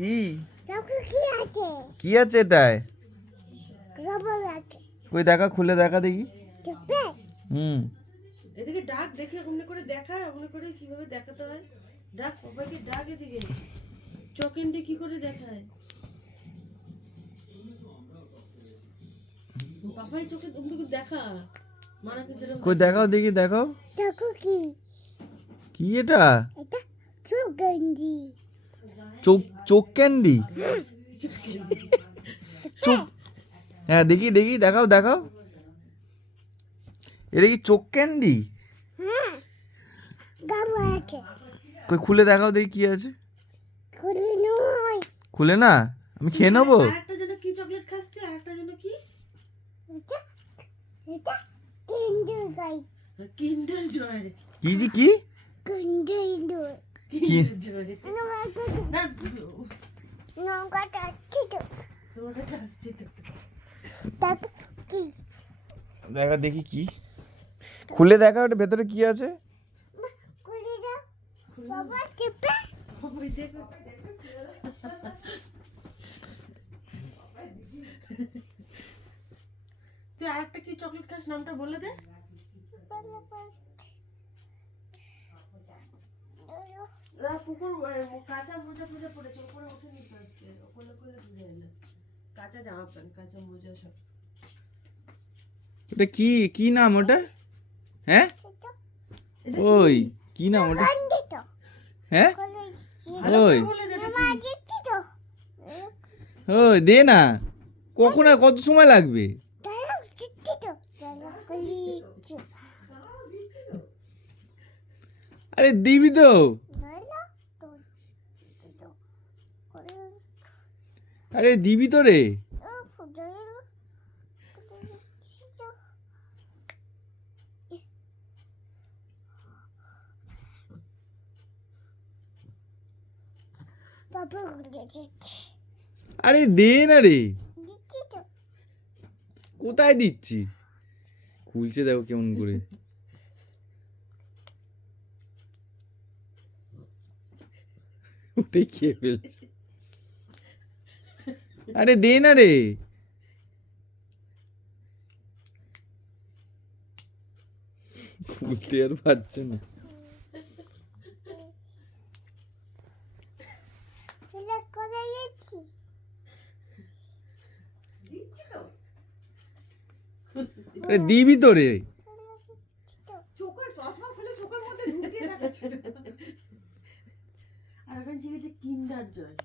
কি কি আছে? কি আছে এটায়? রবর আছে। কই দেখা, খুলে দেখা দেখি। দেখবে? এদিকে ডাক, দেখে অমনি করে দেখা, অমনি করে কিভাবে দেখাতে হয়। ডাক বাবাকে, ডাক এদিকে। চকেনটা কি করে দেখায়? বাবাই চোখে অমনি করে দেখা। মানাকে যেরকম কই দেখাও দেখি, দেখাও। দেখো কি? কি এটা? এটা সুগন্ধি। চোখ, চোখ ক্যান্ডি। চোখ, হ্যাঁ দেখি দেখি, দেখাও দেখাও। এটা কি চোখ ক্যান্ডি? হ্যাঁ, গাবো আছে। কই খুলে দেখাও দেখি কি আছে। খুলে নয়। খুলে না, আমি খেয়ে নেবো। আরেকটা যেন কি চকলেট খাচ্ছে, আরেকটা যেন কি? এটা এটা কিন্ডার গাই। কিন্ডার জয়। কি জি কি? কিন্ডার। কিন্ডার জয়। না, নৌকাটা আছে তো। তোমার কাছে আসছি তো। দেখো কি? দেখা দেখি কি। খুলে দেখা ওটা ভেতরে কি আছে। খুলে দাও। বাবা চেপে। বাবাই দেখো। তুই আরেকটা কি চকলেট খাস, নামটা বলে দে। না, কুকুর কাঁচা মোজা পুজো পড়েছে, উপরে উঠে নিতে আজকে, ওখানে করে বুঝে এলে। কাঁচা জামা প্যান্ট, কাঁচা মোজা সব। ওটা কি, কি নাম ওটা? হ্যাঁ এটা ওই কি নাম ওটা? কান্দি তো। হ্যাঁ ভালো ওই করে বলে দে এটা মা কি? দিচ্ছি তো। ওই দে না, কখন আর কত সময় লাগবে? দাঁড়াও, দিচ্ছি তো। দাঁড়াও, দিচ্ছি। আরে দিবি তো। দাঁড়াও, তো। তো। করে। আরে দিবি তো রে। ও, দাঁড়াও। দিচ্ছি তো। বাবা ঘুরে দিচ্ছি। আরে দে না রে। দিচ্ছি তো। কোথায় দিচ্ছি? খুলছে দেখো কেমন করে। ওটাই খেয়ে ফেলছে। আরে দে না রে। খুলতে আর পারছে না। ছেলে করে দিচ্ছি। দিচ্ছি তো। আরে দিবি তো রে। চোখের চশমা খুলে চোখের মধ্যে ঢুকিয়ে দেখাচ্ছে। আর এখন শিখেছে কিন্ডার জয়।